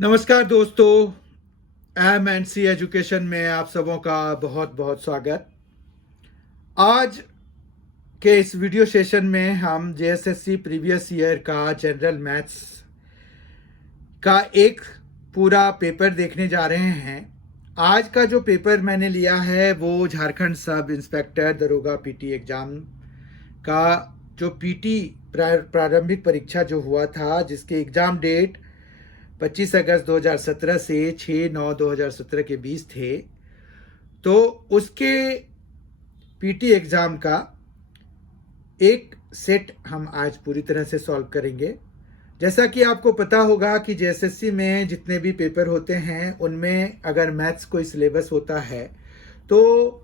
नमस्कार दोस्तों, एम&सी एजुकेशन में आप सबों का बहुत बहुत स्वागत। आज के इस वीडियो सेशन में हम जेएसएससी प्रीवियस ईयर का जनरल मैथ्स का एक पूरा पेपर देखने जा रहे हैं। आज का जो पेपर मैंने लिया है वो झारखंड सब इंस्पेक्टर दरोगा पीटी एग्ज़ाम का जो पीटी प्रारंभिक परीक्षा जो हुआ था, जिसके एग्ज़ाम डेट 25 अगस्त 2017 से 6/9/2017 के बीच थे, तो उसके पीटी एग्ज़ाम का एक सेट हम आज पूरी तरह से सॉल्व करेंगे। जैसा कि आपको पता होगा कि जेएसएससी में जितने भी पेपर होते हैं उनमें अगर मैथ्स कोई सिलेबस होता है तो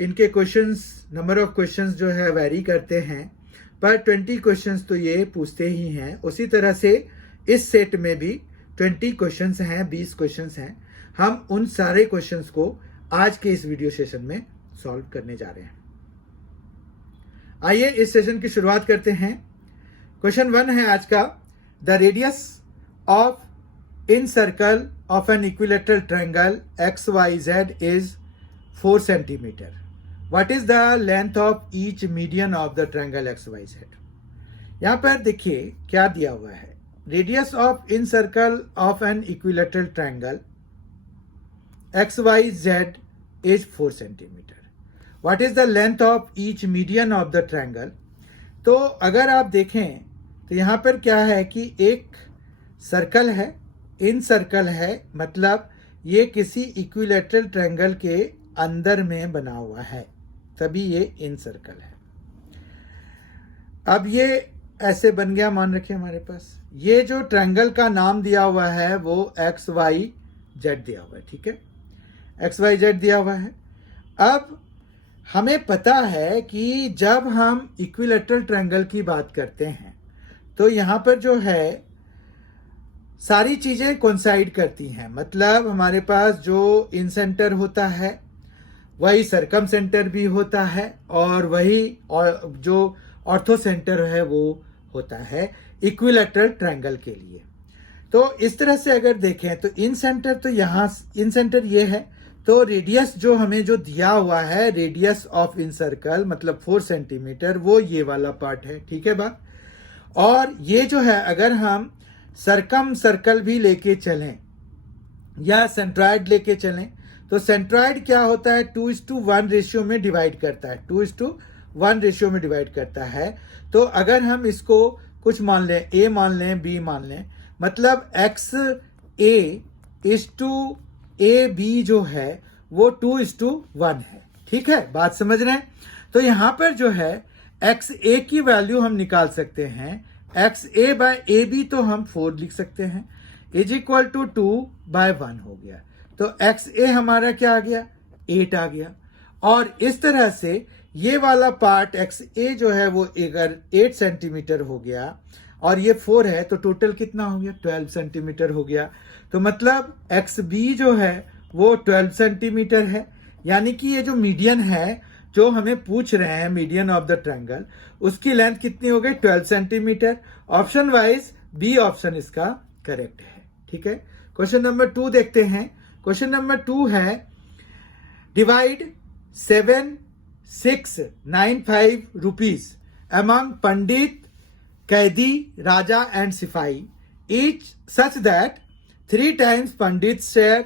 इनके क्वेश्चंस, नंबर ऑफ क्वेश्चंस जो है वेरी करते हैं, पर 20 क्वेश्चंस तो ये पूछते ही हैं। उसी तरह से इस सेट में भी 20 क्वेश्चंस हैं, 20 क्वेश्चंस हैं। हम उन सारे क्वेश्चंस को आज के इस वीडियो सेशन में सॉल्व करने जा रहे हैं। आइए इस सेशन की शुरुआत करते हैं। क्वेश्चन 1 है आज का, the radius of incircle of an equilateral triangle XYZ is 4 centimetre. What is the length of each median of the triangle XYZ। यहां पर देखिए क्या दिया हुआ है, radius of incircle of an equilateral triangle XYZ is 4 centimetre. What is the length of each median of the triangle. तो अगर आप देखें तो यहां पर क्या है कि एक सर्कल है, इन सर्कल है, मतलब ये किसी इक्विलैटरल ट्रायंगल के अंदर में बना हुआ है, तभी ये इन सर्कल है। अब ये ऐसे बन गया, मान रखिए हमारे पास ये जो ट्रायंगल का नाम दिया हुआ है वो XYZ दिया हुआ है, ठीक है, XYZ दिया हुआ है। अब हमें पता है कि जब हम इक्विलैटरल ट्रायंगल की बात करते हैं तो यहाँ पर जो है सारी चीजें कोइंसाइड करती हैं, मतलब हमारे पास जो इन सेंटर होता है वही सरकम सेंटर भी होता है और वही जो ऑर्थो सेंटर है वो होता है इक्विलैटरल ट्रायंगल के लिए। तो इस तरह से अगर देखें तो इन सेंटर, तो यहाँ इन सेंटर ये है, तो रेडियस जो हमें जो दिया हुआ है, रेडियस ऑफ इन सर्कल मतलब 4 सेंटीमीटर, वो ये वाला पार्ट है, ठीक है बात। और ये जो है अगर हम सरकम सर्कल भी लेके चलें या सेंट्रॉइड लेके चलें तो सेंट्रॉइड क्या होता है, 2:1 रेशियो में डिवाइड करता है, 2:1 रेशियो में डिवाइड करता है। तो अगर हम इसको कुछ मान लें, A मान लें, B मान लें, मतलब XA:AB जो है वो 2:1 है, ठीक है, बात समझ रहे हैं। तो यहां पर जो है XA की वैल्यू हम निकाल सकते हैं, XA/AB तो हम 4 लिख सकते हैं, इज इक्वल टू 2/1 हो गया। तो XA हमारा क्या आ गया, 8 आ गया। और इस तरह से ये वाला पार्ट XA जो है वो अगर 8 सेंटीमीटर हो गया और ये 4 है तो टोटल कितना हो गया, 12 सेंटीमीटर हो गया। तो मतलब XB जो है वो 12 सेंटीमीटर है। यानी कि ये जो मीडियन है जो हमें पूछ रहे हैं, मीडियन ऑफ द ट्रायंगल, उसकी लेंथ कितनी हो गई, 12 centimetre. Option wise B option इसका करेक्ट है, ठीक है। क्वेश्चन नंबर 2 देखते हैं। क्वेश्चन नंबर 2 है, डिवाइड 7,695 rupees among पंडित, कैदी, राजा एंड सिपाही, each such that 3 times Pandit share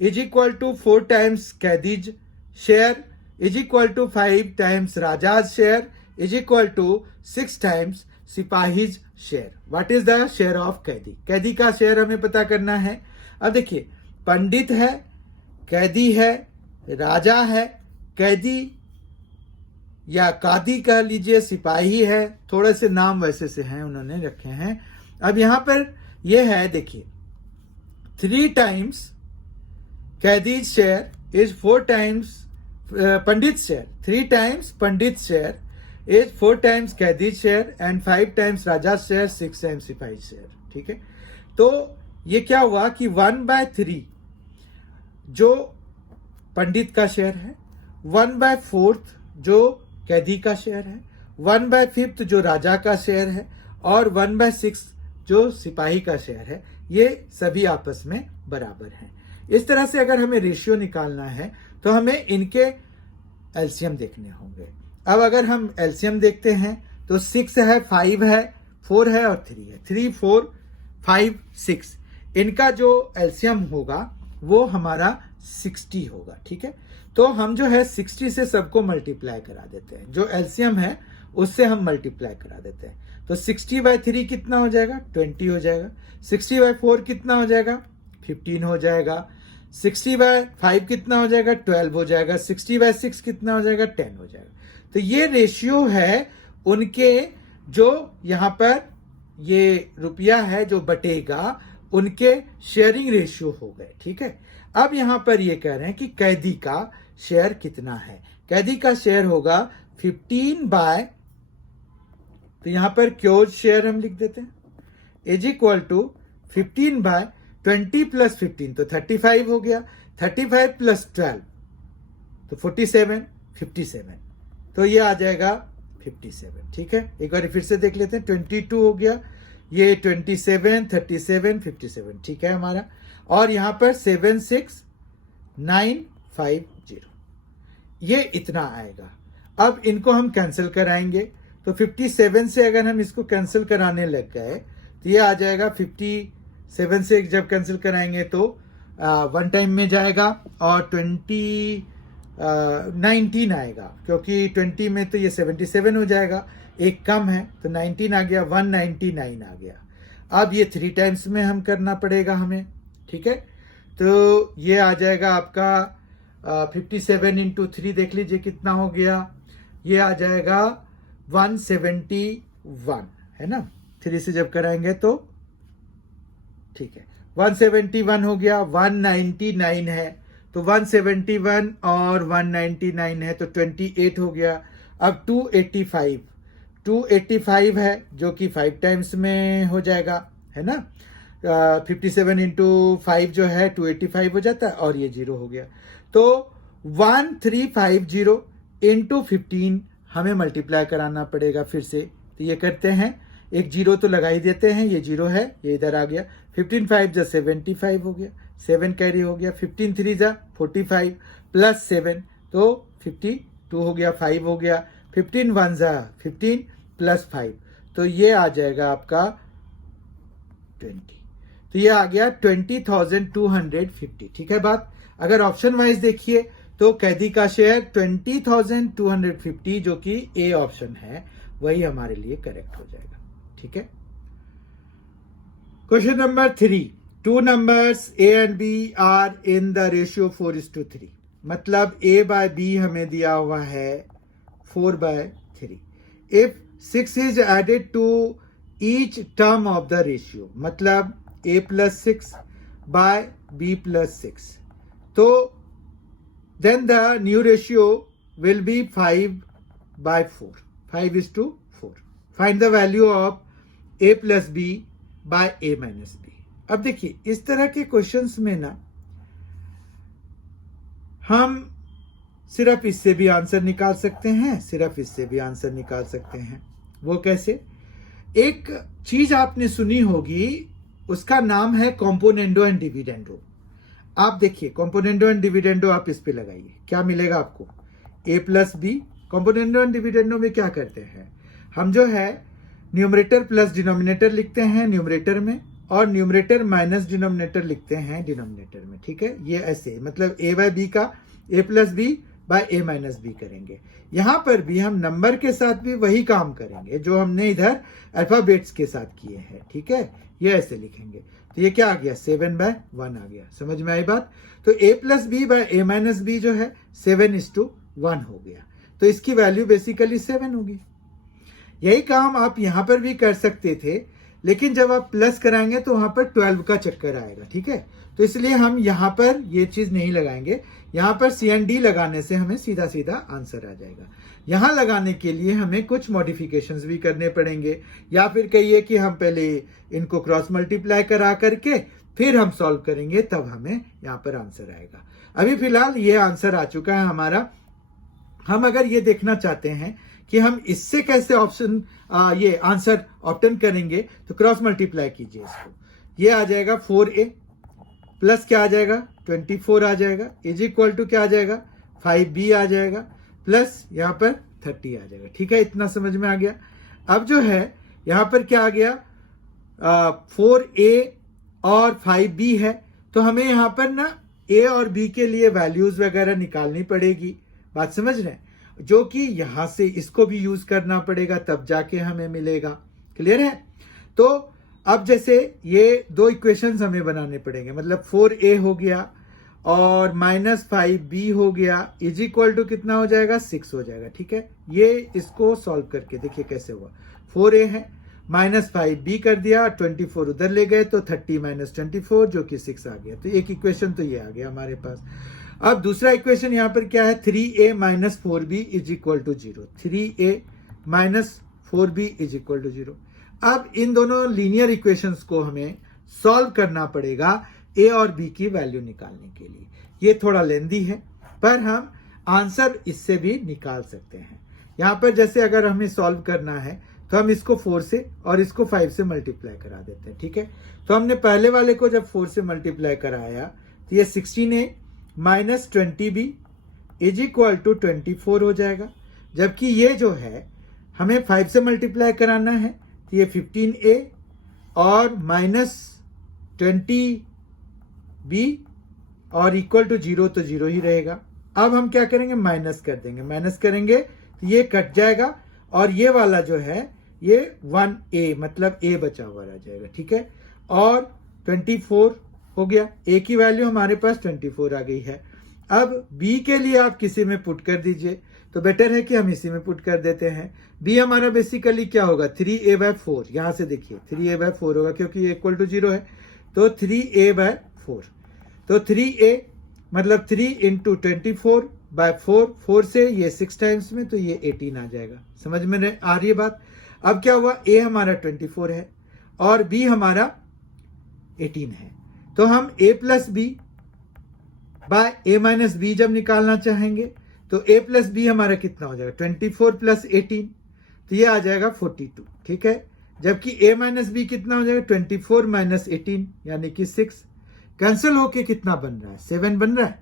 is equal to 4 times कैदीज share is equal to 5 times rajas share is equal to 6 times सिपाहीज share. What is the share of कैदी। कैदी का share हमें पता करना है। अब देखिए, पंडित है, कैदी है, राजा है, कैदी या कादी कह लीजिए, सिपाही है, थोड़े से नाम वैसे से हैं उन्होंने रखे हैं। अब यहां पर ये है, देखिए 3 times कैदी share is 4 times Pandit share, 3 times Pandit share is 4 times कैदी share and 5 times Raja share, 6 times सिपाही शेयर, ठीक है। तो ये क्या हुआ कि 1/3 जो पंडित का शेयर है, 1/4 जो कैदी का शेयर है, 1/5 जो राजा का शेयर है और 1/6 जो सिपाही का शेयर है, ये सभी आपस में बराबर हैं। इस तरह से अगर हमें रेशियो निकालना है तो हमें इनके एलसीएम देखने होंगे। अब अगर हम एलसीएम देखते हैं तो 6 है, 5 है, 4 है और 3 है। 3, 4, 5, 6 इनका जो एलसीएम होगा वो हमारा 60 होगा। ठीक है, तो हम जो है 60 से सबको मल्टीप्लाई करा देते हैं, जो एलसीएम है उससे हम मल्टीप्लाई करा देते हैं। तो 60/3 कितना हो जाएगा? 20 हो जाएगा। 60/4 कितना हो जाएगा? 15 हो जाएगा। 60/5 कितना हो जाएगा? 12 हो जाएगा। 60/6 कितना हो जाएगा? 10 हो जाएगा। तो ये रेशियो है उनके, जो यहाँ पर ये रुपया है जो बटेगा, उनके शेयरिंग रेशियो हो गए। ठीक है, अब यहां पर ये कह रहे हैं कि कैदी का शेयर कितना है। कैदी का शेयर होगा 15 तो यहां पर क्योज शेयर हम लिख देते हैं, इज इक्वल टू 15/20 + 15 तो 35 हो गया। 35 + 12 तो 47, 57 तो ये आ जाएगा 57। ठीक है, एक बार फिर से देख लेते हैं। 22 हो गया, ये 27, 37, 57 ठीक है हमारा। और यहां पर 76950 ये इतना आएगा। अब इनको हम कैंसिल कराएंगे तो 57 से अगर हम इसको कैंसिल कराने लग गए तो ये आ जाएगा 57 से जब कैंसिल कराएंगे तो 1 टाइम में जाएगा और 19 आएगा, क्योंकि 20 में तो ये 77 हो जाएगा, एक कम है तो 19 आ गया, 199 आ गया। अब ये 3 टाइम्स में हम करना पड़ेगा हमें। ठीक है, तो ये आ जाएगा आपका 57 × 3 देख लीजिए कितना हो गया, ये आ जाएगा 171 है ना। 3 से जब कराएंगे तो ठीक है 171 हो गया। 199 है तो 171 और 199 है तो 28 हो गया। अब 285 है जो कि 5 टाइम्स में हो जाएगा, है ना। 57 × 5 जो है 285 हो जाता है और ये 0 हो गया। तो 1350 × 15 हमें मल्टीप्लाई कराना पड़ेगा फिर से। तो ये करते हैं, एक 0 तो लगा ही देते हैं, ये 0 है, ये इधर आ गया। 15 5 × 75 हो गया, 7 कैरी हो गया। 15 3 × 45 + 7 तो 52 हो गया, 5 हो गया। 15 1 × 15 + 5 तो ये आ जाएगा आपका 20। तो ये आ गया 20,250। ठीक है बात। अगर ऑप्शन वाइज देखिए तो कैदी का शेयर 20,250 जो कि ए ऑप्शन है वही हमारे लिए करेक्ट हो जाएगा। ठीक है, question number 3, 2 numbers A and B are in the ratio 4:3। मतलब A/B हमें दिया हुआ है 4/3। If 6 is added to each term of the ratio, मतलब A + 6 by B + 6, तो then the new ratio will be 5/4, 5:4। Find the value of A + B by A - B। अब देखिए इस तरह के क्वेश्चंस में ना हम सिर्फ इससे भी आंसर निकाल सकते हैं, सिर्फ इससे भी आंसर निकाल सकते हैं। वो कैसे? एक चीज आपने सुनी होगी, उसका नाम है कॉम्पोनेंडो एंड डिविडेंडो। आप देखिए कॉम्पोनेंडो एंड डिविडेंडो आप इस पे लगाइए, क्या मिलेगा आपको? A + B। Componendo and dividendo में क्या करते हैं हम, जो है न्यूमरेटर प्लस डिनोमिनेटर लिखते हैं न्यूमरेटर में और न्यूमरेटर माइनस डिनोमिनेटर लिखते हैं डिनोमिनेटर में। ठीक है, ये ऐसे मतलब A/B का A + B by A - B करेंगे। यहां पर भी हम नंबर के साथ भी वही काम करेंगे जो हमने इधर अल्फाबेट्स के साथ किए हैं। ठीक है, ये ऐसे लिखेंगे। तो ये क्या आ गया? 7/1 आ गया। समझ में आई बात? तो A + B by A - B जो है 7:1 हो गया। तो इसकी वैल्यू बेसिकली 7 होगी। यही काम आप यहां पर भी कर सकते थे, लेकिन जब आप प्लस कराएंगे तो वहां पर 12 का चक्कर आएगा। ठीक है, तो इसलिए हम यहां पर ये चीज नहीं लगाएंगे। यहां पर C&D लगाने से हमें सीधा सीधा आंसर आ जाएगा। यहां लगाने के लिए हमें कुछ मॉडिफिकेशंस भी करने पड़ेंगे, या फिर कहिए कि हम पहले इनको क्रॉस मल्टीप्लाई करा करके फिर हम सॉल्व करेंगे, तब हमें यहां पर आंसर आएगा। अभी फिलहाल ये आंसर आ चुका है हमारा। हम अगर ये देखना चाहते हैं कि हम इससे कैसे ऑप्शन ये आंसर ऑप्टेन करेंगे, तो क्रॉस मल्टीप्लाई कीजिए इसको। ये आ जाएगा 4a प्लस क्या आ जाएगा 24 आ जाएगा इज इक्वल टू क्या आ जाएगा 5b आ जाएगा प्लस यहाँ पर 30 आ जाएगा। ठीक है, इतना समझ में आ गया। अब जो है यहाँ पर क्या आ गया 4a और 5b है, तो हमें यहाँ पर ना a और b के लिए वैल्यूज वगैरह निकालनी पड़ेगी। बात समझ रहे हैं, जो कि यहां से इसको भी यूज करना पड़ेगा, तब जाके हमें मिलेगा। क्लियर है? तो अब जैसे ये दो इक्वेशंस हमें बनाने पड़ेंगे, मतलब 4a हो गया और -5b हो गया इज इक्वल टू कितना हो जाएगा 6 हो जाएगा। ठीक है, ये इसको सॉल्व करके देखिए कैसे हुआ। 4a है, -5b कर दिया, 24 उधर ले गए तो 30 - 24 जो कि 6 आ गया। तो एक इक्वेशन तो ये आ गया हमारे पास। अब दूसरा इक्वेशन यहां पर क्या है 3a - 4b is equal to 0। 3a - 4b is equal to 0। अब इन दोनों लीनियर इक्वेशंस को हमें सॉल्व करना पड़ेगा a और b की वैल्यू निकालने के लिए। ये थोड़ा लेंदी है, पर हम आंसर इससे भी निकाल सकते हैं। यहां पर जैसे अगर हमें सॉल्व करना है तो हम इसको 4 से और इसको 5 से मल्टीप्लाई करा देते हैं। ठीक है, तो हमने पहले वाले को जब 4 से मल्टीप्लाई कराया तो ये 16a - 20b is equal to 24 हो जाएगा। जबकि ये जो है हमें 5 से मल्टीप्लाई कराना है तो ये 15a और -20b और इक्वल टू 0 तो 0 ही रहेगा। अब हम क्या करेंगे माइनस कर देंगे, माइनस करेंगे तो ये कट जाएगा और ये वाला जो है ये 1a मतलब a बचा हुआ रह जाएगा। ठीक है, और 24 हो गया, a की वैल्यू हमारे पास 24 आ गई है। अब b के लिए आप किसी में पुट कर दीजिए, तो बेटर है कि हम इसी में पुट कर देते हैं। b हमारा बेसिकली क्या होगा 3a/4, यहां से देखिए 3a/4 होगा क्योंकि ये इक्वल टू 0 है, तो 3a/4। तो 3a मतलब 3 × 24/4, 4 से ये 6 टाइम्स में, तो ये 18 आ जाएगा। समझ में आ रही है बात? अब क्या हुआ a हमारा 24 है और b हमारा 18 है, तो हम a + b by a - b जब निकालना चाहेंगे तो a + b हमारा कितना हो जाएगा 24 + 18, तो ये आ जाएगा 42। ठीक है, जबकि a - b कितना हो जाएगा 24 - 18 यानी कि 6। कैंसिल होके कितना बन रहा है 7 बन रहा है।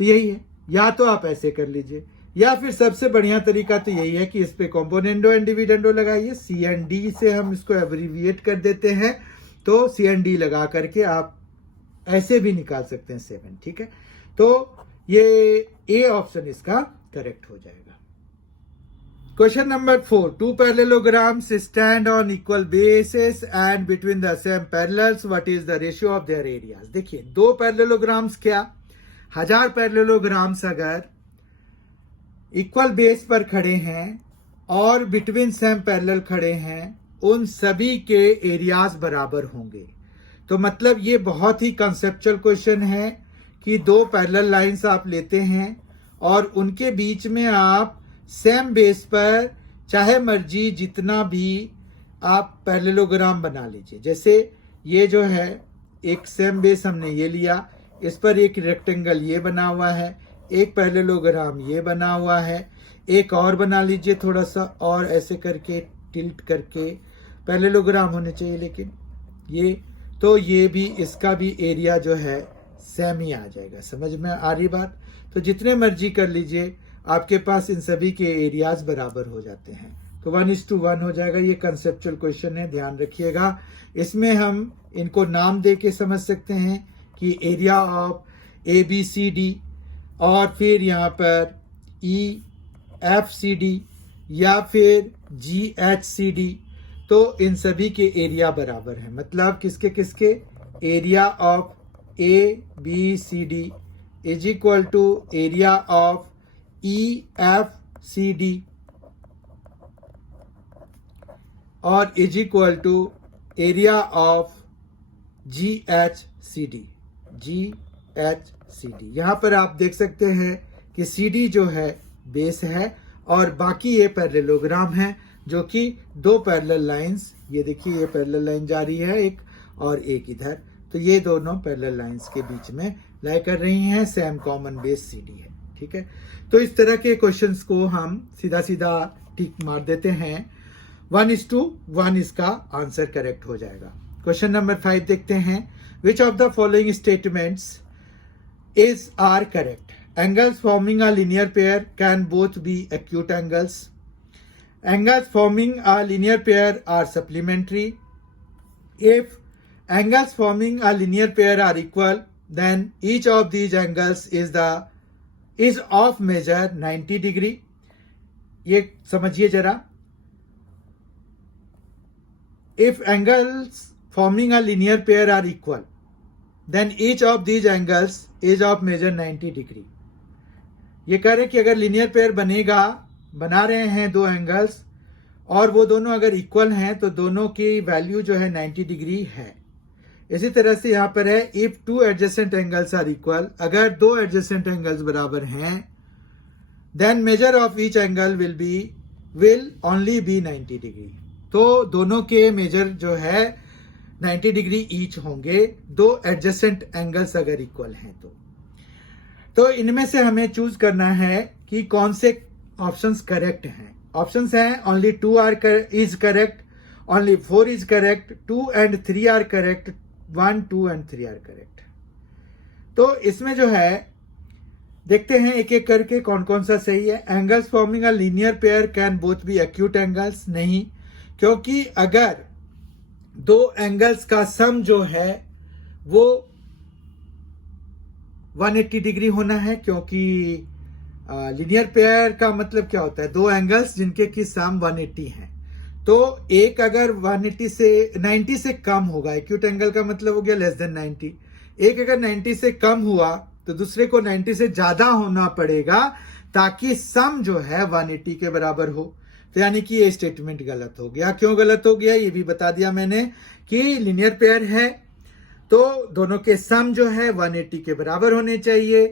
तो यही है, या तो आप ऐसे कर लीजिए या फिर सबसे बढ़िया तरीका तो यही है कि इस पे कॉम्पोनेंडो एंड डिविडेंडो लगाइए। C&D से हम इसको एब्रीविएट कर देते हैं, तो C&D लगा करके आप ऐसे भी निकाल सकते हैं 7। ठीक है, तो ये ए ऑप्शन इसका करेक्ट हो जाएगा। Question number 4, 2 parallelograms stand on equal bases and between the same parallels, what is the ratio of their areas? देखिए 2 पैरेललोग्राम्स क्या 1000 पैरेललोग्राम्स अगर इक्वल बेस पर खड़े हैं और बिटवीन सेम पैरेलल खड़े हैं, उन सभी के एरियाज बराबर होंगे। तो मतलब ये बहुत ही कंसेप्चुअल क्वेश्चन है कि 2 पैरेलल लाइंस आप लेते हैं और उनके बीच में आप सेम बेस पर चाहे मर्जी जितना भी आप पैरेललोग्राम बना लीजिए। जैसे ये जो है एक सेम बेस हमने ये लिया, इस पर एक रेक्टेंगल ये बना हुआ है, एक पैरेललोग्राम ये बना हुआ है, एक और बना लीजिए थोड़ा सा और ऐसे करके टिल्ट करके पैरेललोग्राम होने चाहिए, लेकिन ये तो ये भी इसका भी एरिया जो है सेम ही आ जाएगा। समझ में आ रही बात? तो जितने मर्जी कर लीजिए आपके पास इन सभी के एरियाज बराबर हो जाते हैं, तो 1:1 हो जाएगा। ये कंसेप्चुअल क्वेश्चन है, ध्यान रखिएगा। इसमें हम इनको नाम दे के समझ सकते हैं कि एरिया ऑफ ABCD और फिर यहाँ पर EFCD या फिर GHCD, तो इन सभी के एरिया बराबर है। मतलब किसके किसके area of ABCD is equal to area of EFCD और is equal to area of GHCD। यहां पर आप देख सकते हैं कि CD जो है बेस है और बाकी ये पैरेललोग्राम है, जो कि 2 पैरेलल लाइंस, ये देखिए ये पैरेलल लाइन जा रही है एक और एक इधर, तो ये दोनों पैरेलल लाइंस के बीच में लाई कर रही हैं, सेम कॉमन बेस CD है। ठीक है, तो इस तरह के क्वेश्चंस को हम सीधा सीधा टिक मार देते हैं, 1:1 इसका आंसर करेक्ट हो जाएगा। क्वेश्चन नंबर 5 देखते हैं, which of the following statements is are correct? Angles forming a linear pair can both be acute angles. Angles forming a linear pair are supplementary. If angles forming a linear pair are equal, then each of these angles is of measure 90 degree. ये समझिए जरा. If angles forming a linear pair are equal, then each of these angles is of measure 90 degree. ये कह रहे हैं कि अगर linear pair बना रहे हैं दो एंगल्स और वो दोनों अगर इक्वल हैं तो दोनों की वैल्यू जो है 90 डिग्री है. इसी तरह से यहां पर है, if two adjacent angles are equal, अगर दो एडजेसेंट एंगल्स बराबर हैं, then measure of each angle will only be 90 degree. तो दोनों के मेजर जो है 90 डिग्री ईच होंगे, दो एडजेसेंट एंगल्स अगर इक्वल हैं तो इनमें से हमें चूज करना है कि कौन से ऑप्शंस करेक्ट हैं. ऑप्शंस हैं, only 2 is correct, only 4 is correct, 2 and 3 are correct, 1, 2 and 3 are correct. तो इसमें जो है देखते हैं एक एक करके कौन कौन सा सही है. Angles forming a linear pair can both be acute angles, नहीं, क्योंकि अगर दो एंगल्स का सम जो है वो 180 डिग्री होना है, क्योंकि लीनियर पेयर का मतलब क्या होता है, दो एंगल्स जिनके की सम 180 है. तो एक अगर 180 से 90 से कम होगा, एक्यूट एंगल का मतलब हो गया लेस देन 90. एक अगर 90 से कम हुआ तो दूसरे को 90 से ज्यादा होना पड़ेगा ताकि सम जो है 180 के बराबर हो. तो यानी कि ये स्टेटमेंट गलत हो गया. क्यों गलत हो गया ये भी बता दिया मैंने कि लीनियर पेयर है तो दोनों के सम जो है 180 के बराबर होने चाहिए.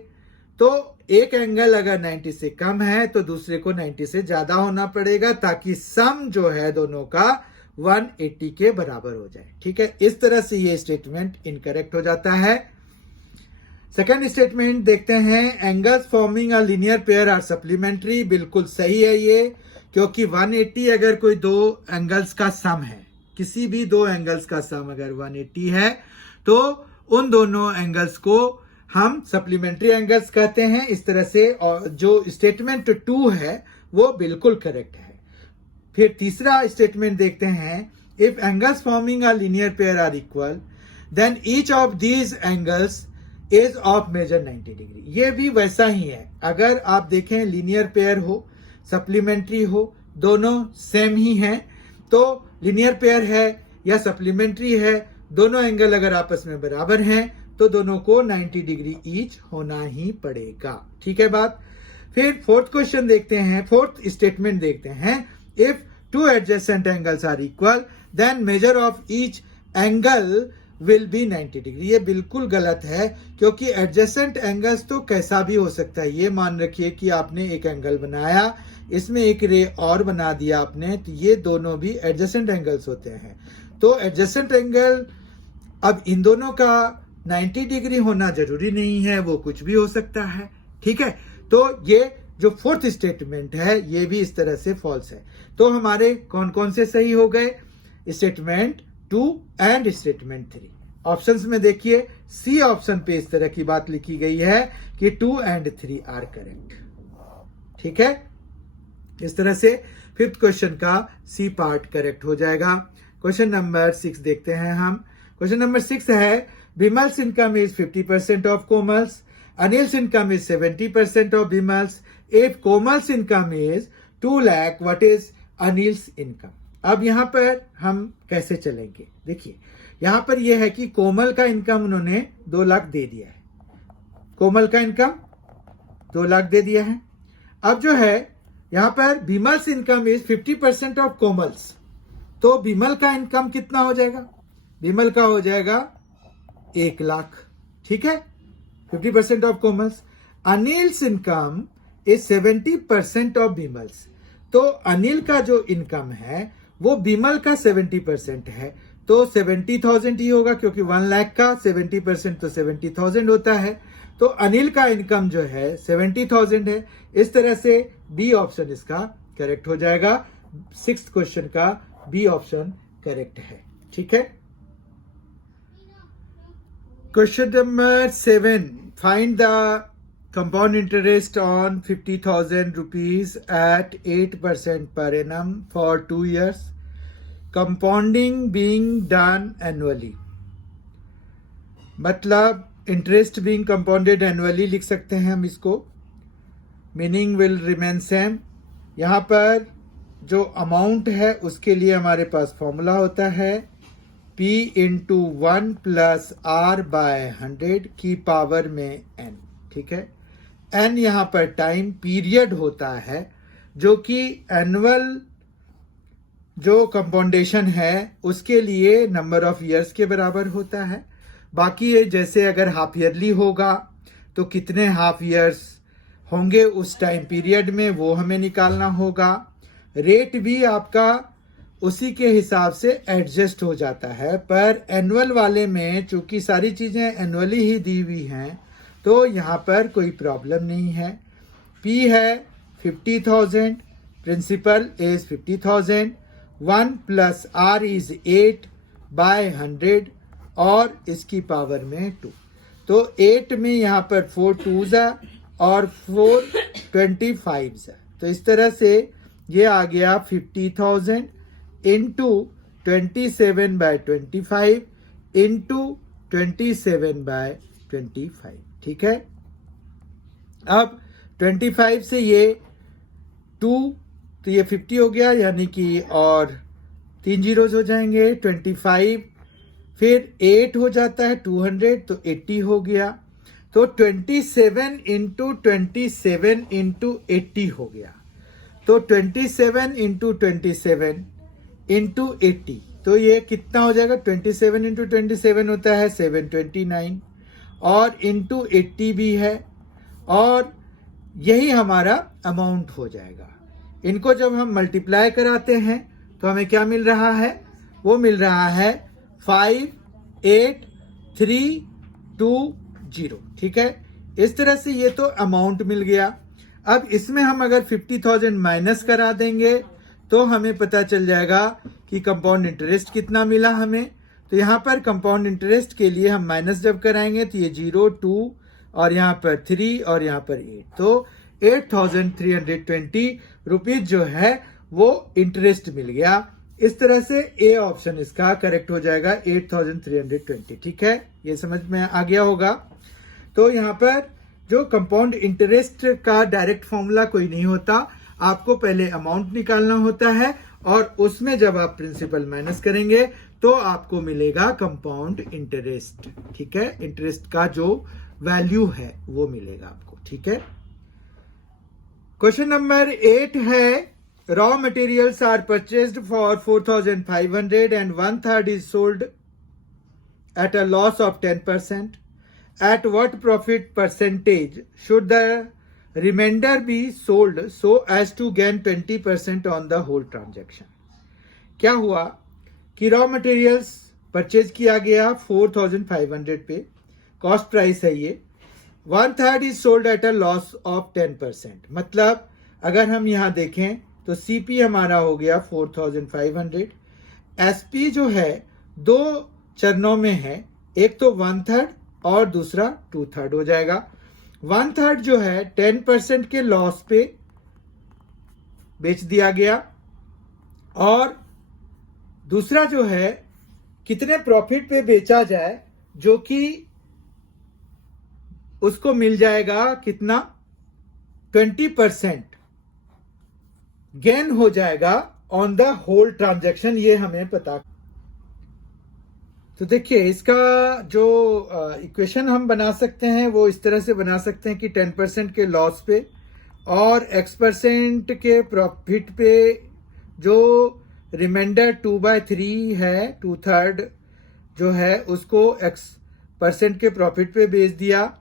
तो एक एंगल अगर 90 से कम है तो दूसरे को 90 से ज्यादा होना पड़ेगा ताकि सम जो है दोनों का 180 के बराबर हो जाए. ठीक है, इस तरह से ये स्टेटमेंट इनकरेक्ट हो जाता है. सेकंड स्टेटमेंट देखते हैं, angles forming a linear pair are supplementary. बिल्कुल सही है ये, क्योंकि 180 अगर कोई दो एंगल्स का सम है, किसी भी दो एंगल्स का सम अगर 180 है तो उन दोनों एंगल्स को हम सप्लीमेंट्री एंगल्स कहते हैं. इस तरह से और जो स्टेटमेंट 2 है वो बिल्कुल करेक्ट है. फिर तीसरा स्टेटमेंट देखते हैं, if angles forming a linear pair are equal then each of these angles is of measure 90 degree. ये भी वैसा ही है. अगर आप देखें लीनियर पेयर हो, सप्लीमेंट्री हो, दोनों सेम ही हैं, तो लीनियर पेयर है या सप्लीमेंट्री है, दोनों एंगल अगर आपस में बराबर हैं तो दोनों को 90 डिग्री ईच होना ही पड़ेगा. ठीक है बात. फिर फोर्थ क्वेश्चन देखते हैं, फोर्थ स्टेटमेंट देखते हैं, if two adjacent angles are equal then measure of each angle will be 90 degree. ये बिल्कुल गलत है, क्योंकि एडजेसेंट एंगल्स तो कैसा भी हो सकता है. ये मान रखिए कि आपने एक एंगल बनाया, इसमें एक रे और बना दिया आपने, तो ये दोनों भी एडजेसेंट एंगल्स होते हैं. तो एडजेसेंट एंगल, अब इन दोनों का 90 डिग्री होना जरूरी नहीं है, वो कुछ भी हो सकता है. ठीक है, तो ये जो फोर्थ स्टेटमेंट है ये भी इस तरह से फॉल्स है. तो हमारे कौन कौन से सही हो गए, स्टेटमेंट 2 एंड स्टेटमेंट 3. ऑप्शंस में देखिए, सी ऑप्शन पे इस तरह की बात लिखी गई है कि 2 and 3 आर करेक्ट. ठीक है, इस तरह से फिफ्थ क्वेश्चन का सी पार्ट करेक्ट हो जाएगा. क्वेश्चन नंबर 6 देखते हैं हम. क्वेश्चन नंबर 6 है, Bimal's income is 50% of Komal's. Anil's income is 70% of Bimal's. If Komal's income is 2 lakh, what is Anil's income? अब यहाँ पर हम कैसे चलेंगे, देखिए यहाँ पर यह है कि कोमल का इनकम उन्होंने 2 लाख दे दिया है. कोमल का इनकम 2 लाख दे दिया है. अब जो है यहाँ पर बिमल्स इनकम इज 50% ऑफ कोमल्स. तो बिमल का इनकम कितना हो जाएगा, बिमल का हो जाएगा 1 लाख. ठीक है, 50% of Komal's. Anil's income is 70% of Bimal's. तो अनिल का जो इनकम है वो बिमल का 70% है, तो 70,000 ही होगा, क्योंकि 1 लाख का 70% तो 70,000 होता है. तो अनिल का इनकम जो है 70,000 है. इस तरह से बी ऑप्शन इसका करेक्ट हो जाएगा. 6th क्वेश्चन का बी ऑप्शन करेक्ट है. ठीक है, Question number 7. Find the compound interest on 50,000 rupees at 8% per annum for 2 years. Compounding being done annually. मतलब इंटरेस्ट बीइंग कंपाउंडेड एनुअली लिख सकते हैं हम इसको. Meaning will remain same. यहाँ पर जो अमाउंट है उसके लिए हमारे पास फॉर्मूला होता है P into 1 plus R by 100 की पावर में N. ठीक है. N यहाँ पर टाइम पीरियड होता है जो कि एनुअल जो कंपाउंडेशन है उसके लिए नंबर ऑफ ईयर्स के बराबर होता है. बाकी ये जैसे अगर हाफ ईयरली होगा तो कितने हाफ ईयर्स होंगे उस टाइम पीरियड में वो हमें निकालना होगा. रेट भी आपका उसी के हिसाब से एडजस्ट हो जाता है. पर एनुअल वाले में चूंकि सारी चीजें एनुअली ही दी हुई हैं तो यहाँ पर कोई प्रॉब्लम नहीं है. P है 50,000, principal is 50,000, 1 plus R is 8 by 100 और इसकी पावर में 2. तो 8 में यहाँ पर 4 2s है और 4 25s है. तो इस तरह से ये आ गया 50,000 इंटू 27 बाय 25 इंटू 27 बाय 25. ठीक है. अब 25 से ये 2 तो ये 50 हो गया यानी कि और 3 जीरोज हो जाएंगे. 25 फिर 8 हो जाता है 200 तो 80 हो गया. तो 27 इंटू 27 इंटू 80 हो गया. तो 27 इंटू 27 इंटू 80 तो ये कितना हो जाएगा. 27 इंटू 27 होता है 729 और इंटू 80 भी है और यही हमारा अमाउंट हो जाएगा. इनको जब हम मल्टीप्लाई कराते हैं तो हमें क्या मिल रहा है. वो मिल रहा है 58320. ठीक है. इस तरह से ये तो अमाउंट मिल गया. अब इसमें हम अगर 50,000 माइनस करा देंगे तो हमें पता चल जाएगा कि कंपाउंड इंटरेस्ट कितना मिला हमें. तो यहाँ पर कंपाउंड इंटरेस्ट के लिए हम माइनस जब कराएंगे तो ये 0 2 और यहाँ पर 3 और यहाँ पर 8 तो 8,320 रुपीज जो है वो इंटरेस्ट मिल गया. इस तरह से ए ऑप्शन इसका करेक्ट हो जाएगा 8,320. ठीक है. ये समझ में आ गया होगा. तो यहाँ पर जो कंपाउंड इंटरेस्ट का डायरेक्ट फॉर्मूला कोई नहीं होता. आपको पहले अमाउंट निकालना होता है और उसमें जब आप प्रिंसिपल माइनस करेंगे तो आपको मिलेगा कंपाउंड इंटरेस्ट. ठीक है. इंटरेस्ट का जो वैल्यू है वो मिलेगा आपको. ठीक है. क्वेश्चन नंबर 8 है raw materials are purchased for 4,500 and 1/3 is sold at a loss of 10%. At what profit percentage should the remainder be sold so as to gain 20% on the whole transaction? क्या हुआ कि raw materials purchase किया गया 4,500 पे. Cost price है ये. 1/3 is sold at a loss of 10%. मतलब अगर हम यहाँ देखें तो सीपी हमारा हो गया 4,500. एसपी जो है दो चरणों में है. एक तो 1/3 और दूसरा 2/3 हो जाएगा. 1/3 जो है 10% के लॉस पे बेच दिया गया और दूसरा जो है कितने प्रॉफिट पे बेचा जाए जो कि उसको मिल जाएगा कितना 20% गेन हो जाएगा ऑन द होल ट्रांजैक्शन. ये हमें पता. तो देखिए इसका जो इक्वेशन हम बना सकते हैं वो इस तरह से बना सकते हैं कि 10% के लॉस पे और x% के प्रॉफिट पे जो रिमाइंडर 2/3 है 2/3 जो है उसको x% के प्रॉफिट पे बेच दिया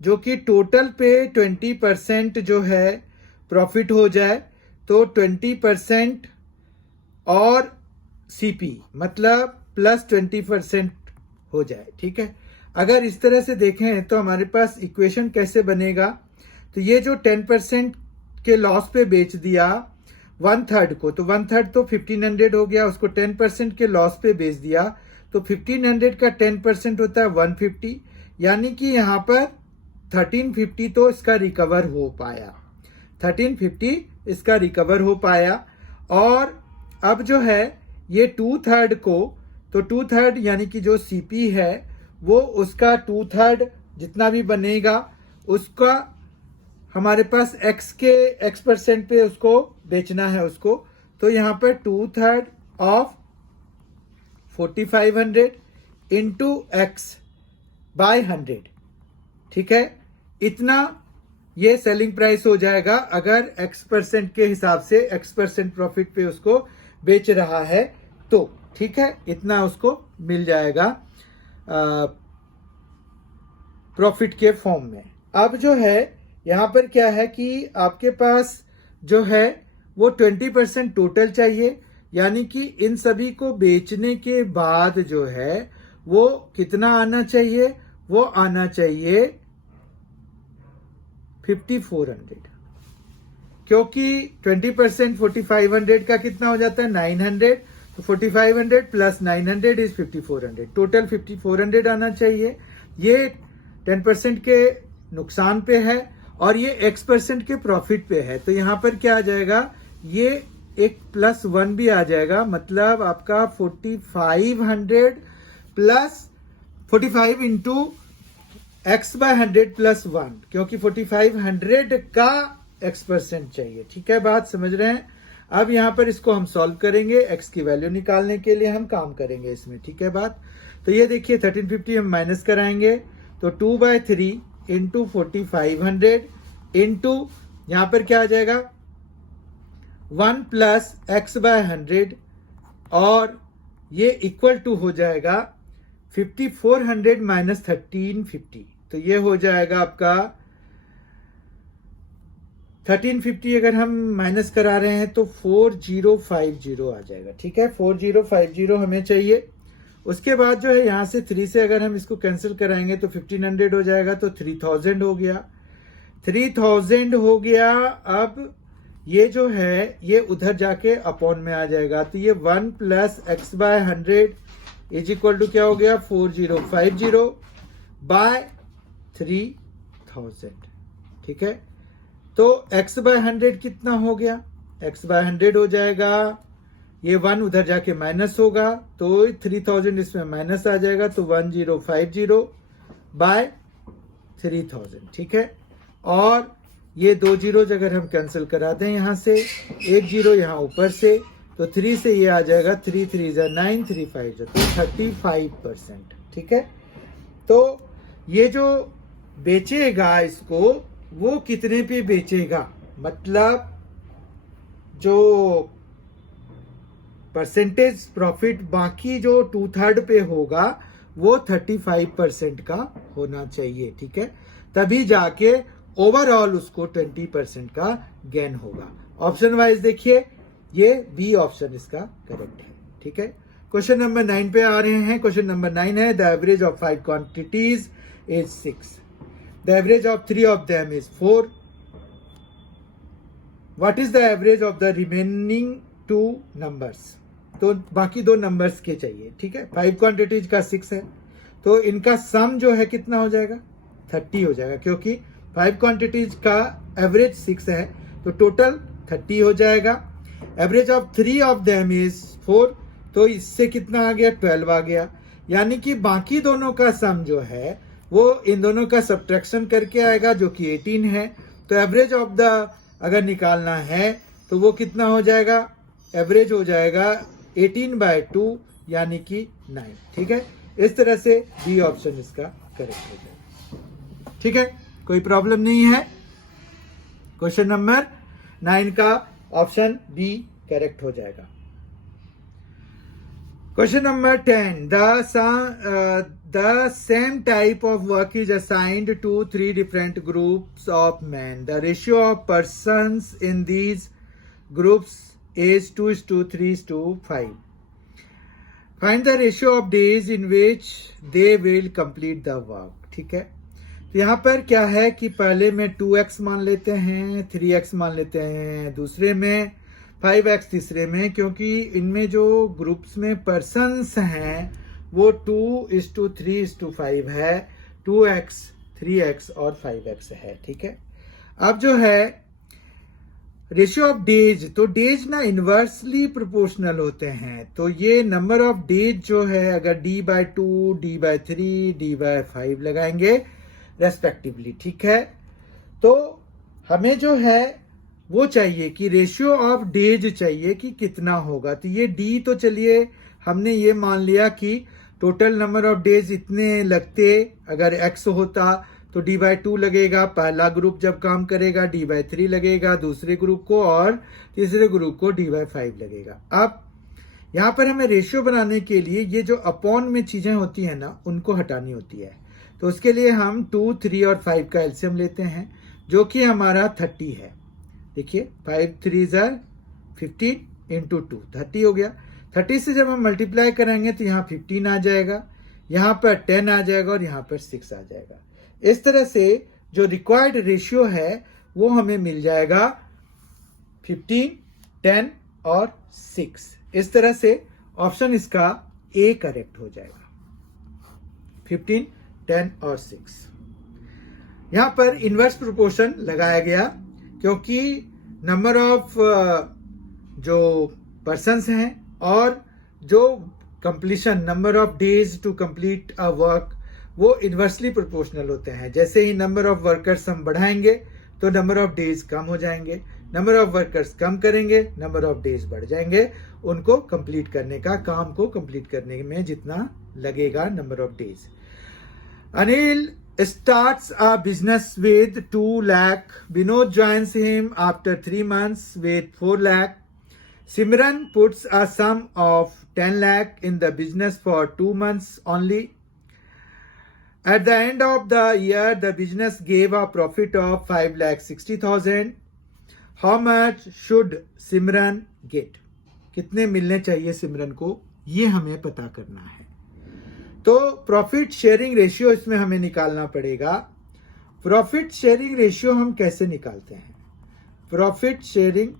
जो कि टोटल पे 20% जो है प्रॉफिट हो जाए. तो 20% और सीपी मतलब प्लस 20% हो जाए. ठीक है. अगर इस तरह से देखें तो हमारे पास इक्वेशन कैसे बनेगा. तो ये जो 10% के लॉस पे बेच दिया 1/3 को तो 1/3 तो 1500 हो गया. उसको 10% के लॉस पे बेच दिया तो 1500 का 10% होता है 150. यानी कि यहाँ पर 1350 तो इसका रिकवर हो पाया, 1350 इसका रिकवर हो पाया। और अब जो है ये 2/3 को, तो 2/3 यानी कि जो सीपी है वो उसका 2/3 जितना भी बनेगा उसका हमारे पास x% पे उसको बेचना है उसको। तो यहाँ पर 2/3 ऑफ 4500 इंटू x बाय 100, ठीक है, इतना ये सेलिंग प्राइस हो जाएगा अगर x% के हिसाब से x% प्रॉफिट पे उसको बेच रहा है तो, ठीक है, इतना उसको मिल जाएगा प्रॉफिट के फॉर्म में। अब जो है यहाँ पर क्या है कि आपके पास जो है वो 20% टोटल चाहिए, यानी कि इन सभी को बेचने के बाद जो है वो कितना आना चाहिए, वो आना चाहिए 5400, क्योंकि 20% 4500 का कितना हो जाता है 900, तो 4500 प्लस 900 इज 5400, टोटल 5400 आना चाहिए। ये 10% के नुकसान पे है और ये x% के प्रॉफिट पे है, तो यहां पर क्या आ जाएगा, ये एक +1 भी आ जाएगा, मतलब आपका 4500 प्लस 45 इंटू x/100 प्लस 1, क्योंकि 4500 का x% चाहिए, ठीक है, बात समझ रहे हैं। अब यहां पर इसको हम सॉल्व करेंगे, x की वैल्यू निकालने के लिए हम काम करेंगे इसमें, ठीक है बात। तो ये देखिए 1350 हम माइनस कराएंगे, तो 2/3 इंटू 4500 इंटू यहां पर क्या आ जाएगा 1 प्लस x/100 और ये इक्वल टू हो जाएगा 5400 माइनस 1350, तो ये हो जाएगा आपका 1350 अगर हम माइनस करा रहे हैं तो 4050 आ जाएगा, ठीक है, 4050 हमें चाहिए। उसके बाद जो है यहां से 3 से अगर हम इसको कैंसिल कराएंगे तो 1500 हो जाएगा, तो 3000 हो गया, 3000 हो गया। अब ये जो है ये उधर जाके अपॉन में आ जाएगा, तो ये 1 plus x/100 is equal to क्या हो गया 4050 बाय 3000, ठीक है। तो x/100 कितना हो गया, x/100 हो जाएगा, ये 1 उधर जाके माइनस होगा, तो 3000 इसमें माइनस आ जाएगा, तो 1050 बाय 3000, ठीक है। और ये 2 जीरोज अगर हम कैंसिल करा दें यहां से, 1 जीरो यहां ऊपर से, तो 3 से ये आ जाएगा 3 3 9 3 5, तो 35%, ठीक है। तो ये जो बेचेगा इसको वो कितने पे बेचेगा, मतलब जो परसेंटेज प्रॉफिट बाकी जो 2/3 पे होगा वो 35% का होना चाहिए, ठीक है, तभी जाके ओवरऑल उसको 20% का गेन होगा। ऑप्शन वाइज देखिए, ये बी ऑप्शन इसका करेक्ट है, ठीक है। क्वेश्चन नंबर 9 पे आ रहे हैं। क्वेश्चन नंबर 9 है, the average of 5 quantities is 6, the average of 3 of them is 4, what is the average of the remaining 2 numbers, तो बाकी 2 नंबर्स के चाहिए, ठीक है। 5 क्वांटिटीज का 6 है, तो इनका सम जो है कितना हो जाएगा 30 हो जाएगा, क्योंकि 5 क्वांटिटीज का एवरेज 6 है, तो टोटल 30 हो जाएगा। Average of 3 of them is 4, तो इससे कितना आ गया 12 आ गया, यानी कि बाकी दोनों का सम जो है वो इन दोनों का सब्ट्रैक्शन करके आएगा जो कि 18 है। तो एवरेज ऑफ द अगर निकालना है तो वो कितना हो जाएगा, एवरेज हो जाएगा 18/2 यानी कि 9, ठीक है। इस तरह से बी ऑप्शन इसका करेक्ट हो जाएगा, ठीक है, कोई प्रॉब्लम नहीं है। क्वेश्चन नंबर 9 का ऑप्शन बी करेक्ट हो जाएगा। Question number 10, the same type of work is assigned to 3 different groups of men. The ratio of persons in these groups is 2:3:5. Find the ratio of days in which they will complete the work. ठीक है, तो यहाँ पर क्या है कि पहले में 2x मान लेते हैं, 3x मान लेते हैं दूसरे में, 5x तीसरे में, क्योंकि इनमें जो ग्रुप्स में पर्सन्स हैं वो 2:3:5 है। 2x, 3x और 5x है, ठीक है। अब जो है रेशियो ऑफ डेज, तो डेज ना इनवर्सली प्रोपोर्शनल होते हैं, तो ये नंबर ऑफ डेज जो है अगर d/2, d/3, d/5 लगाएंगे रेस्पेक्टिवली, ठीक है। तो हमें जो है वो चाहिए कि रेशियो ऑफ डेज चाहिए कि कितना होगा। तो ये d तो चलिए हमने ये मान लिया कि टोटल नंबर ऑफ डेज इतने लगते, अगर x होता तो d/2 लगेगा, पहला ग्रुप जब काम करेगा d/3 लगेगा दूसरे ग्रुप को, और तीसरे ग्रुप को d/5 लगेगा। अब यहाँ पर हमें रेशियो बनाने के लिए ये जो अपॉन में चीजें होती हैं ना, उनको हटानी होती है। तो उसके लिए हम 2, 3 और 5 का एलसीएम लेते हैं, जो कि हमारा 30 है। देखिए 5 3 15 इंटू 2 30 हो गया। 30 से जब हम मल्टीप्लाई करेंगे तो यहाँ 15 आ जाएगा, यहाँ पर 10 आ जाएगा और यहाँ पर 6 आ जाएगा। इस तरह से जो रिक्वायर्ड रेशियो है वो हमें मिल जाएगा 15, 10 और 6। इस तरह से ऑप्शन इसका ए करेक्ट हो जाएगा, 15, 10 और 6। यहां पर इनवर्स प्रोपोर्शन लगाया गया क्योंकि नंबर ऑफ जो पर्सन्स हैं और जो completion number of days to complete a work वो इनवर्सली प्रोपोर्शनल होते हैं। जैसे ही नंबर ऑफ वर्कर्स हम बढ़ाएंगे तो नंबर ऑफ डेज कम हो जाएंगे, नंबर ऑफ वर्कर्स कम करेंगे, नंबर ऑफ डेज बढ़ जाएंगे। उनको कंप्लीट करने का, काम को कंप्लीट करने में जितना लगेगा number of days. Anil starts a business with 2 lakh. Vinod joins him after 3 months with 4 lakh. Simran puts a sum of 10 lakh in the business for 2 months only. At the end of the year, the business gave a profit of 5,60,000. How much should Simran get? कितने मिलने चाहिए सिमरन को, ये हमें पता करना है। तो प्रॉफिट शेयरिंग रेशियो इसमें हमें निकालना पड़ेगा। प्रॉफिट शेयरिंग रेशियो हम कैसे निकालते हैं? प्रॉफिट शेयरिंग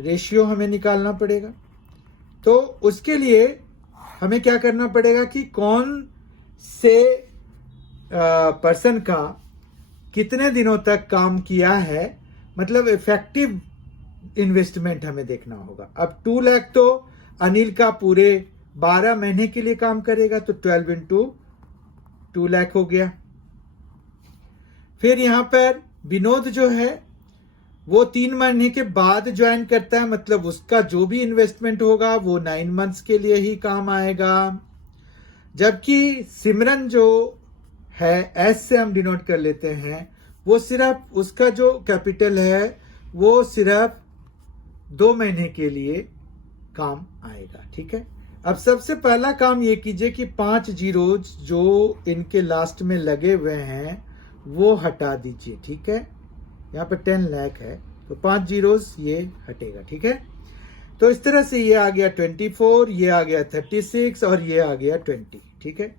रेशियो हमें निकालना पड़ेगा। तो उसके लिए हमें क्या करना पड़ेगा कि कौन से पर्सन का कितने दिनों तक काम किया है, मतलब इफेक्टिव इन्वेस्टमेंट हमें देखना होगा। अब 2 लाख तो अनिल का पूरे 12 महीने के लिए काम करेगा, तो 12 इंटू 2 लाख हो गया। फिर यहां पर विनोद जो है वो 3 महीने के बाद ज्वाइन करता है, मतलब उसका जो भी इन्वेस्टमेंट होगा वो 9 मंथ्स के लिए ही काम आएगा। जबकि सिमरन जो है एस से हम डिनोट कर लेते हैं, वो सिर्फ उसका जो कैपिटल है वो सिर्फ 2 महीने के लिए काम आएगा, ठीक है। अब सबसे पहला काम ये कीजिए कि 5 जीरोज जो इनके लास्ट में लगे हुए हैं वो हटा दीजिए, ठीक है। यहाँ पर 10 लाख है तो 5 जीरोज ये हटेगा, ठीक है। तो इस तरह से ये आ गया 24, ये आ गया 36 और ये आ गया 20, ठीक है।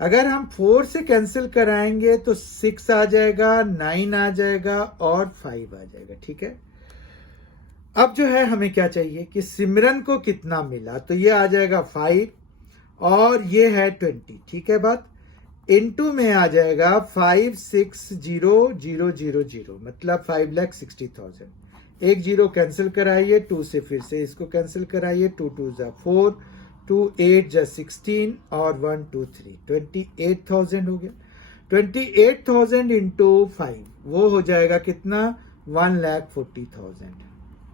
अगर हम 4 से कैंसिल कराएंगे तो 6 आ जाएगा, 9 आ जाएगा और 5 आ जाएगा, ठीक है। अब जो है हमें क्या चाहिए कि सिमरन को कितना मिला, तो ये आ जाएगा 5 और ये है 20, ठीक है बात। इनटू में आ जाएगा 560,000, मतलब 5,60,000। एक जीरो कैंसिल कराइए, 2 से फिर से इसको कैंसिल कराइए, 2 2 जा 4, 2 8 जा 16 और 1 2 3 28,000 हो गया। 28,000 इंटू 5 वो हो जाएगा कितना, 1,40,000,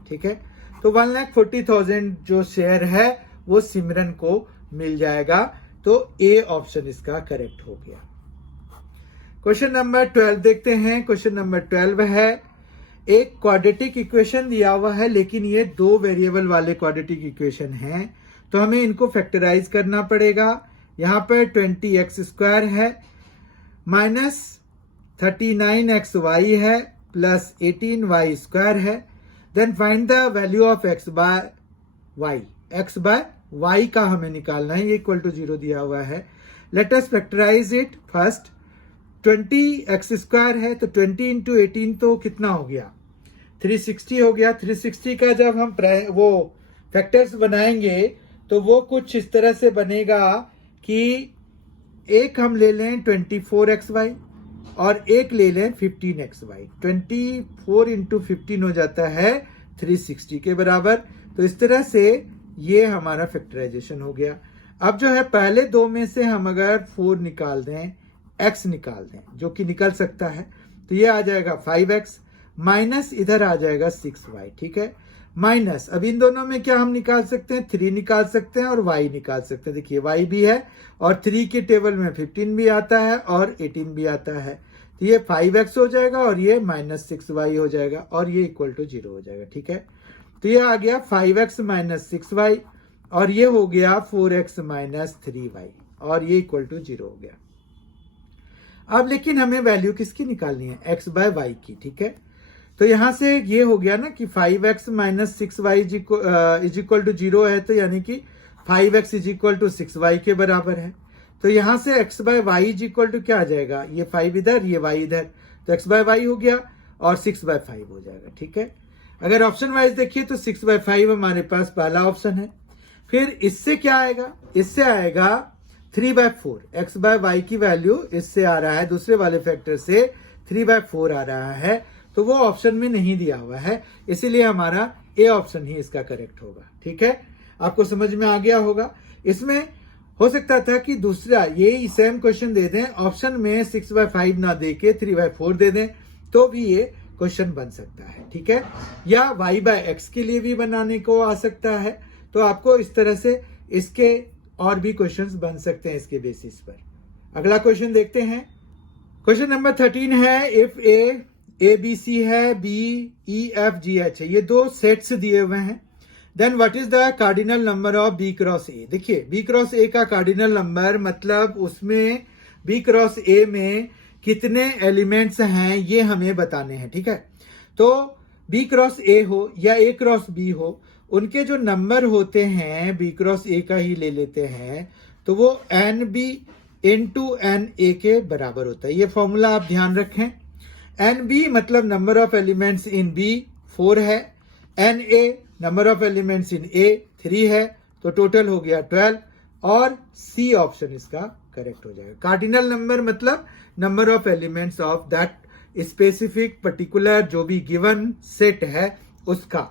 ठीक है। तो 1,40,000 जो शेयर है वो सिमरन को मिल जाएगा। तो ए ऑप्शन इसका करेक्ट हो गया। क्वेश्चन नंबर 12 देखते हैं। क्वेश्चन नंबर 12 है, एक क्वाड्रेटिक इक्वेशन दिया हुआ है, लेकिन ये 2 वेरिएबल वाले क्वाड्रेटिक इक्वेशन हैं, तो हमें इनको फैक्टराइज करना पड़ेगा। यहां पर 20x² है, माइनस 39xy है, प्लस 18y² है। Then find the value of x by y। x by y का हमें निकालना है, ये इक्वल टू 0 दिया हुआ है। Let us factorise it. First 20x² है तो 20 इंटू 18 तो कितना हो गया, 360 हो गया। 360 का जब हम वो फैक्टर्स बनाएंगे तो वो कुछ इस तरह से बनेगा कि एक हम ले लें 24xy और एक ले लें 15xy। 24 इंटू 15 हो जाता है 360 के बराबर। तो इस तरह से ये हमारा फैक्टराइजेशन हो गया। अब जो है पहले दो में से हम अगर 4 निकाल दें, x निकाल दें, जो कि निकल सकता है, तो ये आ जाएगा 5x माइनस इधर आ जाएगा 6y। ठीक है, माइनस अब इन दोनों में क्या हम निकाल सकते हैं, 3 निकाल सकते हैं और y निकाल सकते हैं। देखिए y भी है और 3 के टेबल में 15 भी आता है और 18 भी आता है। तो ये 5x हो जाएगा और ये माइनस 6y हो जाएगा और ये इक्वल टू 0 हो जाएगा। ठीक है, तो ये आ गया 5x माइनस 6y और ये हो गया 4x माइनस 3y और ये इक्वल टू 0 हो गया। अब लेकिन हमें वैल्यू किसकी निकालनी है, x बाय y की। ठीक है, तो यहां से ये हो गया ना कि 5x minus 6y is equal to 0 है, तो यानी कि 5x is equal to 6y के बराबर है। तो यहां से x by y is equal to क्या आ जाएगा, ये 5 इधर ये y इधर, तो x बाय y हो गया और 6 बाय 5 हो जाएगा। ठीक है, अगर ऑप्शन वाइज देखिए तो 6 बाय 5 हमारे पास पहला ऑप्शन है। फिर इससे क्या आएगा, इससे आएगा 3 बाय 4। x बाय y की वैल्यू इससे आ रहा है, दूसरे वाले फैक्टर से 3 बाय 4 आ रहा है, तो वो ऑप्शन में नहीं दिया हुआ है, इसीलिए हमारा ए ऑप्शन ही इसका करेक्ट होगा। ठीक है, आपको समझ में आ गया होगा। इसमें हो सकता था कि दूसरा ये सेम क्वेश्चन दे दें, ऑप्शन में 6 बाय 5 ना दे के 3 बाय 4 दे दें, तो भी ये क्वेश्चन बन सकता है। ठीक है, या y बाय x के लिए भी बनाने को आ सकता है। तो आपको इस तरह से इसके और भी क्वेश्चंस बन सकते हैं इसके बेसिस पर। अगला क्वेश्चन देखते हैं। क्वेश्चन नंबर 13 है, इफ ए बी सी है, B E F G H है, ये दो सेट्स दिए हुए हैं, then what is the cardinal number of B cross A. देखिए बी क्रॉस ए का कार्डिनल नंबर मतलब उसमें बी क्रॉस ए में कितने एलिमेंट्स हैं ये हमें बताने हैं। ठीक है, तो बी क्रॉस ए हो या ए क्रॉस बी हो, उनके जो नंबर होते हैं बी क्रॉस ए का ही ले लेते हैं, तो वो n B into n A के बराबर होता है। ये फॉर्मूला आप ध्यान रखें। एन बी मतलब number of elements in B 4 है, n A number of elements in A 3 है, तो टोटल हो गया 12 और सी ऑप्शन इसका करेक्ट हो जाएगा। कार्डिनल नंबर मतलब number of elements of that specific particular जो भी गिवन सेट है उसका,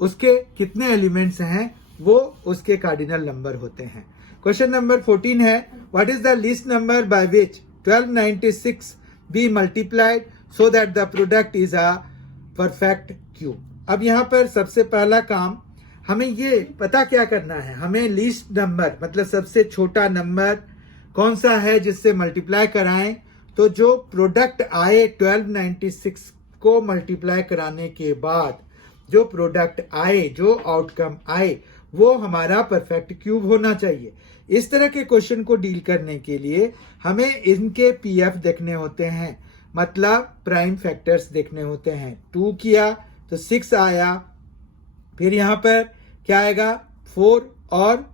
उसके कितने एलिमेंट्स हैं वो उसके कार्डिनल नंबर होते हैं। क्वेश्चन नंबर 14 है, what is the least number by which 1296 be multiplied so that the product is a perfect cube. अब यहां पर सबसे पहला काम हमें ये पता क्या करना है, हमें लीस्ट नंबर मतलब सबसे छोटा नंबर कौन सा है जिससे मल्टीप्लाई कराएं। तो जो प्रोडक्ट आए 1296 को मल्टीप्लाई कराने के बाद जो प्रोडक्ट आए, जो आउटकम आए, वो हमारा परफेक्ट क्यूब होना चाहिए। इस तरह के क्वेश्चन को डील करने के लिए हमें इनके पीएफ देखने होते हैं, मतलब प्राइम फैक्टर्स देखने होते हैं। 2 किया तो 6 आया, फिर यहां पर क्या आएगा 4 और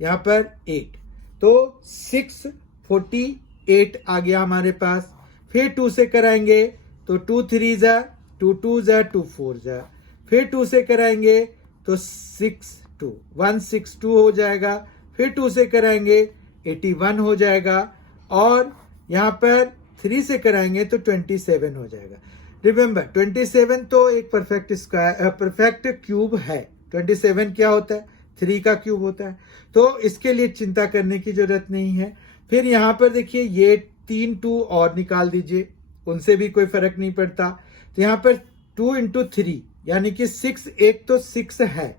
यहां पर 8, तो 648 आ गया हमारे पास। फिर 2 से कराएंगे तो 2 3 जा 2 2 जा 2 4 जा, फिर 2 से कराएंगे तो 6 2 162 हो जाएगा, फिर 2 से कराएंगे 81 हो जाएगा और यहां पर 3 से कराएंगे तो 27 हो जाएगा। रिमेंबर 27 तो एक परफेक्ट स्क्वायर परफेक्ट क्यूब है। 27 क्या होता है, 3 का क्यूब होता है, तो इसके लिए चिंता करने की जरूरत नहीं है। फिर यहाँ पर देखिए ये 3 2 और निकाल दीजिए, उनसे भी कोई फर्क नहीं पड़ता। तो यहाँ पर 2 इंटू 3 यानी कि 6, एक तो 6 है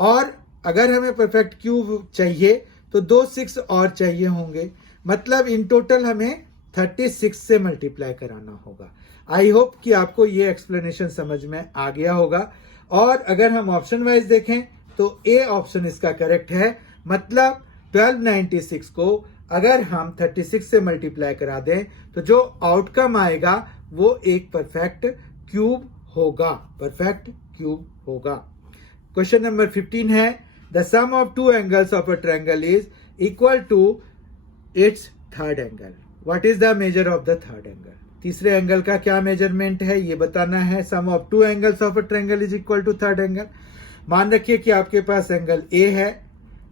और अगर हमें परफेक्ट क्यूब चाहिए तो 2 6 और चाहिए होंगे, मतलब इन टोटल हमें 36 से मल्टीप्लाई कराना होगा। आई होप कि आपको ये एक्सप्लेनेशन समझ में आ गया होगा। और अगर हम ऑप्शन वाइज देखें तो ए ऑप्शन इसका करेक्ट है, मतलब 1296 को अगर हम 36 से मल्टीप्लाई करा दें तो जो आउटकम आएगा वो एक परफेक्ट क्यूब होगा, परफेक्ट क्यूब होगा। क्वेश्चन नंबर 15 है, the sum of 2 angles of a triangle is equal to its third angle. What is the measure of the third angle. तीसरे एंगल का क्या मेजरमेंट है ये बताना है। Sum of 2 angles of a triangle is equal to third angle. मान रखिए कि आपके पास एंगल ए है,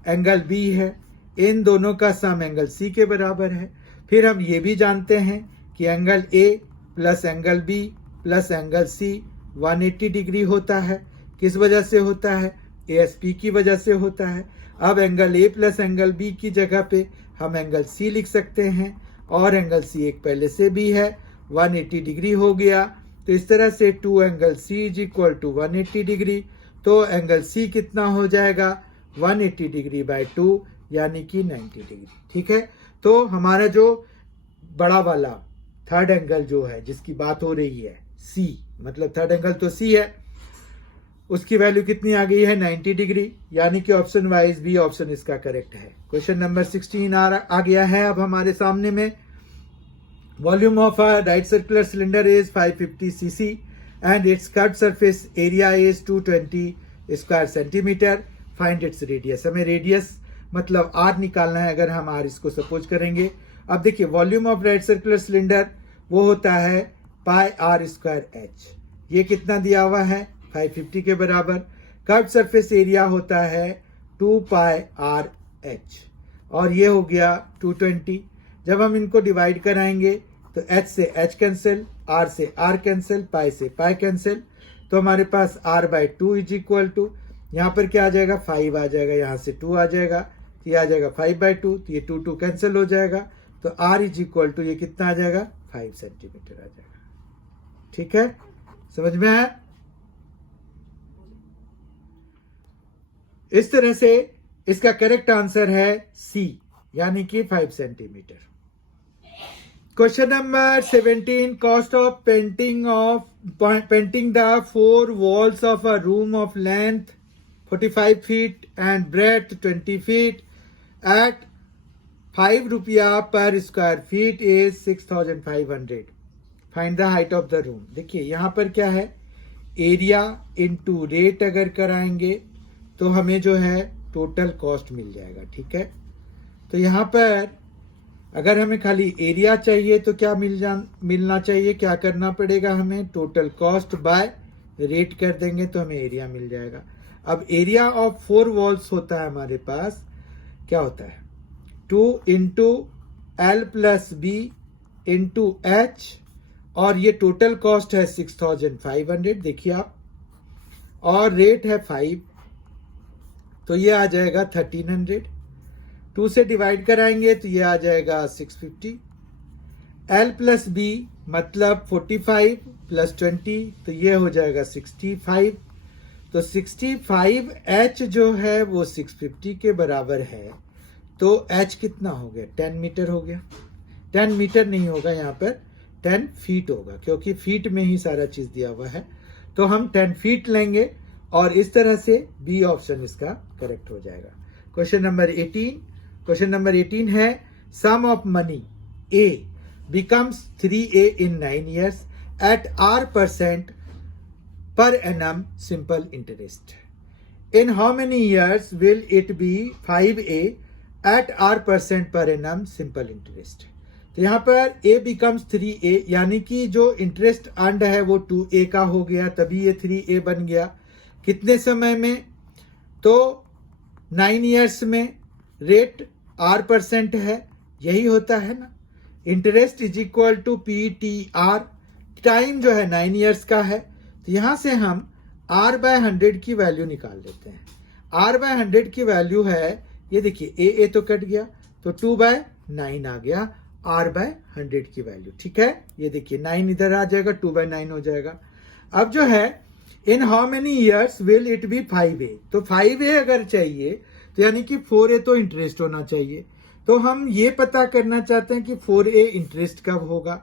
एंगल बी है, इन दोनों का सम एंगल सी के बराबर है। फिर हम ये भी जानते हैं कि angle A plus angle B plus angle C 180 degree होता है। किस वजह से होता है? ASP की वजह से होता है। अब angle A plus angle B की जगह पे हम एंगल सी लिख सकते हैं, और एंगल सी एक पहले से भी है, 180 डिग्री हो गया। तो इस तरह से 2 angle C is equal to 180 degree. तो एंगल सी कितना हो जाएगा? 180 डिग्री बाय 2 यानी कि 90 डिग्री। ठीक है, तो हमारा जो बड़ा वाला थर्ड एंगल जो है जिसकी बात हो रही है सी, मतलब थर्ड एंगल तो सी है, उसकी वैल्यू कितनी आ गई है? 90 डिग्री, यानी कि ऑप्शन वाइज बी ऑप्शन इसका करेक्ट है। क्वेश्चन नंबर 16 आ गया है अब हमारे सामने में। Volume of a right circular cylinder is 550 cc and it's curved surface area is 220 square centimetre. Find its radius. हमें रेडियस मतलब आर निकालना है, अगर हम आर इसको सपोज करेंगे। अब देखिए, volume of right circular cylinder वो होता है पाई आर स्क्वायर एच। ये कितना दिया हुआ है? 550 के बराबर। कर्व सरफेस एरिया होता है 2 पाई आर एच, और ये हो गया 220। जब हम इनको डिवाइड कराएंगे तो एच से एच कैंसिल, आर से आर कैंसिल, पाई से पाई कैंसिल, तो हमारे पास R by 2 is equal to, यहाँ पर क्या आ जाएगा? 5 आ जाएगा, यहाँ से 2 आ जाएगा, ये आ जाएगा 5/2, तो ये 2 कैंसिल हो जाएगा, तो आर इज इक्वल टू ये कितना आ जाएगा? 5 सेंटीमीटर आ जाएगा। ठीक है, समझ में आया? इस तरह से इसका करेक्ट आंसर है सी, यानी कि 5 centimetre. Question number 17, cost of painting the 4 walls of a room of length 45 feet and breadth 20 feet at 5 रुपया पर square feet is 6500। Find the height of the room. देखिए यहाँ पर क्या है, एरिया इनटू रेट अगर कराएंगे तो हमें जो है टोटल कॉस्ट मिल जाएगा। ठीक है, तो यहाँ पर अगर हमें खाली एरिया चाहिए तो क्या मिलना चाहिए? क्या करना पड़ेगा हमें? टोटल कॉस्ट बाय रेट कर देंगे तो हमें एरिया मिल जाएगा। अब एरिया ऑफ 4 वॉल्स होता है हमारे पास, क्या होता है? 2 into L plus B into H, और ये टोटल कॉस्ट है 6500, देखिए आप, और रेट है 5, तो ये आ जाएगा 1300। 2 से डिवाइड कराएंगे तो ये आ जाएगा 650। एल प्लस बी मतलब 45 प्लस 20, तो ये हो जाएगा 65। तो 65 एच जो है वो 650 के बराबर है, तो एच कितना हो गया? 10 मीटर हो गया। 10 मीटर नहीं होगा, यहाँ पर 10 फीट होगा, क्योंकि फीट में ही सारा चीज दिया हुआ है। तो हम 10 फीट लेंगे, और इस तरह से बी ऑप्शन इसका करेक्ट हो जाएगा। Question number 18। क्वेश्चन नंबर 18 है, sum of money A becomes 3A in 9 years at R% per annum simple interest. In how many years will it be 5A at R% per annum simple interest? तो यहाँ पर A becomes 3A, यानी कि जो interest earned है वो 2A का हो गया, तभी ये 3A बन गया। कितने समय में? तो 9 years में। रेट R% है, यही होता है ना। Interest is equal to PTR। Time जो है 9 years का है, तो यहां से हम R/100 की वैल्यू निकाल लेते हैं। R/100 की वैल्यू है, ये देखिए A तो कट गया, तो 2/9 आ गया R/100 की वैल्यू। ठीक है, ये देखिए 9 इधर आ जाएगा, 2/9 हो जाएगा। अब जो है, in how many years will it be 5A, तो 5A अगर चाहिए तो यानी कि 4A तो इंटरेस्ट होना चाहिए। तो हम ये पता करना चाहते हैं कि 4A इंटरेस्ट कब होगा,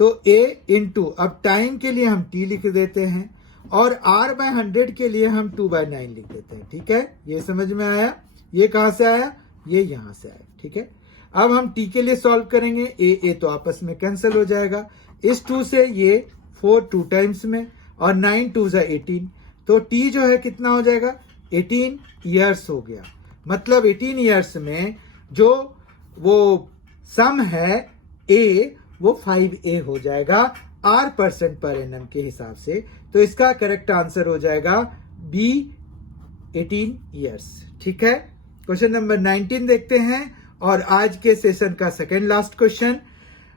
तो A इंटू, अब टाइम के लिए हम T लिख देते हैं, और R/100 के लिए हम 2/9 लिख देते हैं। ठीक है, ये समझ में आया? ये कहां से आया? ये यहां से आया। ठीक है, अब हम T के लिए सॉल्व करेंगे। A तो आपस में कैंसिल हो जाएगा, इस 2 से ये 4 2 टाइम्स में, और 9 2 18, तो T जो है कितना हो जाएगा? 18 ईयर्स हो गया। मतलब 18 ईयर्स में जो वो सम है A वो 5A हो जाएगा R% पर एनम के हिसाब से। तो इसका करेक्ट आंसर हो जाएगा B 18 ईयर्स। ठीक है, क्वेश्चन नंबर 19 देखते हैं और आज के सेशन का second last question.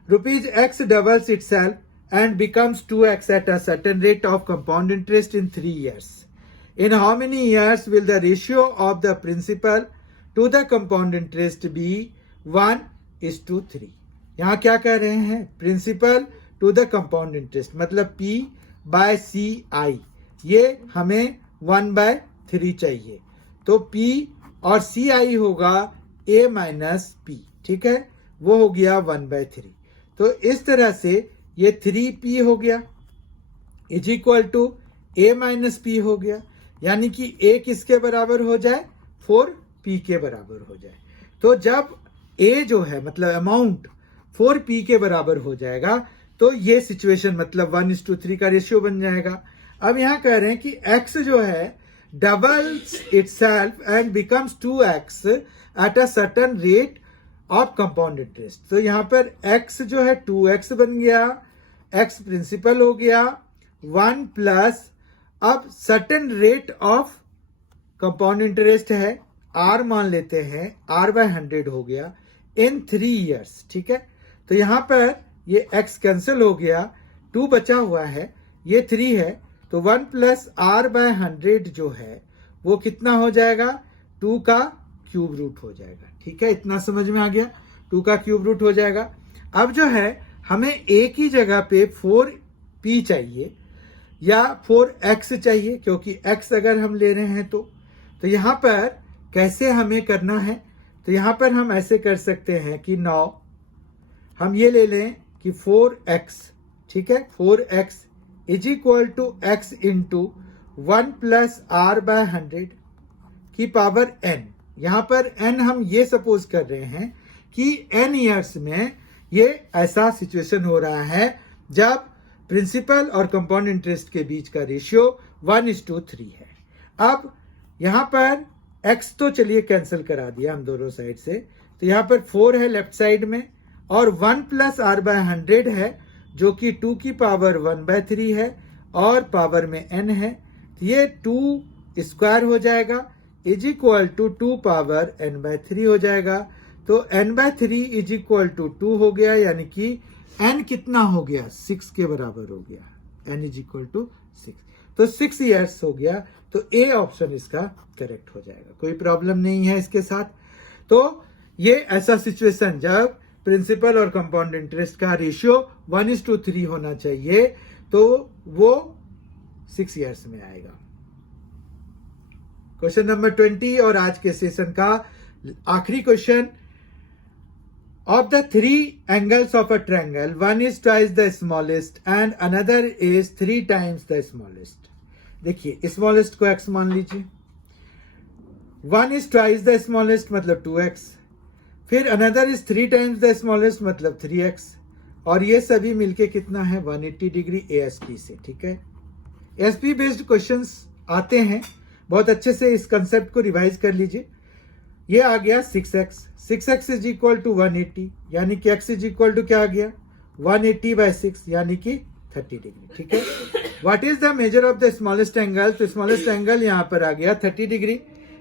₹X doubles itself and becomes 2x at a certain rate of compound interest in 3 years. In how many years will the ratio of the principal to the compound interest be 1:3? यहाँ क्या कह रहे हैं? Principal to the compound interest मतलब P/CI, ये हमें 1/3 चाहिए, तो P और CI होगा A माइनस P, ठीक है, वो हो गया 1/3। तो इस तरह से ये 3P हो गया is equal to A minus P हो गया, यानी कि A किसके बराबर हो जाए? 4P के बराबर हो जाए। तो जब A जो है मतलब अमाउंट 4P के बराबर हो जाएगा तो ये सिचुएशन मतलब 1:3 का रेशियो बन जाएगा। अब यहां कह रहे हैं कि X जो है doubles itself and becomes 2x at a certain rate of compound interest. तो यहां पर X जो है 2x बन गया, X प्रिंसिपल हो गया 1 प्लस अब certain rate of compound interest है R मान लेते हैं, R/100 हो गया इन 3 years, ठीक है। तो यहां पर ये x कैंसिल हो गया, 2 बचा हुआ है, ये 3 है, तो 1 प्लस R/100 जो है वो कितना हो जाएगा? 2 का क्यूब रूट हो जाएगा, ठीक है। इतना समझ में आ गया, 2 का क्यूब रूट हो जाएगा। अब जो है हमें एक ही जगह पे 4P चाहिए या 4x चाहिए, क्योंकि x अगर हम ले रहे हैं तो यहां पर कैसे हमें करना है? तो यहां पर हम ऐसे कर सकते हैं कि 9 हम ये ले लें कि 4x, ठीक है, 4x is equal to x into 1 plus R/100 की पावर n। यहां पर n हम ये सपोज कर रहे हैं कि n ईयर्स में ये ऐसा सिचुएशन हो रहा है जब प्रिंसिपल और कंपाउंड इंटरेस्ट के बीच का रेशियो 1:3 है। अब यहां पर x तो चलिए कैंसिल करा दिया हम दोनों साइड से, तो यहां पर 4 है लेफ्ट साइड में और 1 प्लस R/100 है जो कि 2 की पावर 1/3 है और पावर में n है, तो ये 2 स्क्वायर हो जाएगा is equal to 2 power n/3 हो जाएगा। तो n/3 इज इक्वल टू 2 हो गया, यानी कि n कितना हो गया? 6 के बराबर हो गया, n इज इक्वल टू 6, तो 6 ईयर्स हो गया। तो A ऑप्शन इसका करेक्ट हो जाएगा, कोई प्रॉब्लम नहीं है इसके साथ। तो ये ऐसा सिचुएशन जब प्रिंसिपल और कंपाउंड इंटरेस्ट का रेशियो 1:3 होना चाहिए तो वो 6 ईयर्स में आएगा। क्वेश्चन नंबर 20 और आज के सेशन का आखिरी question. Of the 3 angles of a triangle, one is twice the smallest and another is 3 times the smallest। देखिए स्मॉलेस्ट को x मान लीजिए, 1 is twice the smallest मतलब 2x, फिर another is 3 times the smallest मतलब 3x, और ये सभी मिलके कितना है? 180 डिग्री ASP से, ठीक है। ASP बेस्ड क्वेश्चंस आते हैं, बहुत अच्छे से इस कंसेप्ट को रिवाइज कर लीजिए। ये आ गया 6x इज इक्वल टू 180, यानी कि x इज इक्वल टू क्या आ गया? 180/6 यानी कि 30 डिग्री, ठीक है। What is the measure of the smallest angle? तो स्मॉलेस्ट एंगल यहाँ पर आ गया 30 डिग्री।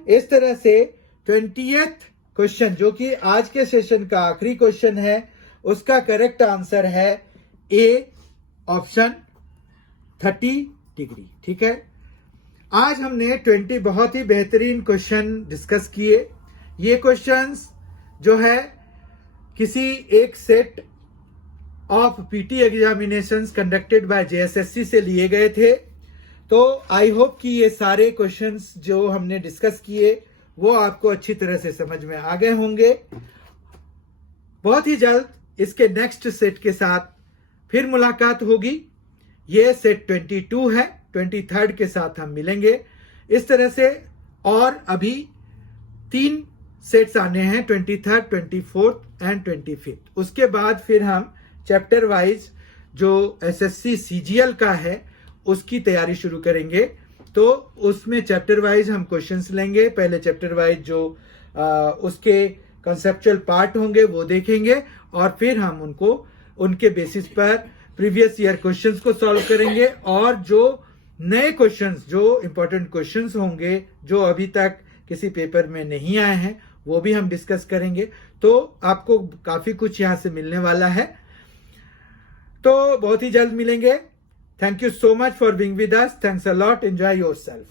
इस तरह से 20th क्वेश्चन जो कि आज के सेशन का आखिरी क्वेश्चन है उसका करेक्ट आंसर है A ऑप्शन 30 डिग्री, ठीक है। आज हमने 20 बहुत ही बेहतरीन क्वेश्चन डिस्कस किए। ये क्वेश्चंस जो है किसी एक set of PT examinations conducted by JSSC से लिए गए थे। तो आई होप कि ये सारे क्वेश्चंस जो हमने डिस्कस किए वो आपको अच्छी तरह से समझ में आ गए होंगे। बहुत ही जल्द इसके नेक्स्ट सेट के साथ फिर मुलाकात होगी। ये सेट 22 है, 23rd के साथ हम मिलेंगे। इस तरह से और अभी 3 सेट्स आने हैं, 23rd, 24th एंड 25th। उसके बाद फिर हम चैप्टर वाइज जो SSC CGL का है उसकी तैयारी शुरू करेंगे। तो उसमें चैप्टर वाइज हम क्वेश्चंस लेंगे। पहले चैप्टर वाइज जो उसके कंसेप्चुअल पार्ट होंगे वो देखेंगे और फिर हम उनको उनके बेसिस पर प्रीवियस ईयर क्वेश्चंस को सॉल्व करेंगे और जो नए क्वेश्चंस, जो इंपॉर्टेंट क्वेश्चंस होंगे जो अभी तक किसी पेपर में नहीं आए हैं वो भी हम डिस्कस करेंगे। तो आपको काफ़ी कुछ यहाँ से मिलने वाला है। तो बहुत ही जल्द मिलेंगे। Thank you so much for being with us. Thanks a lot. Enjoy yourself.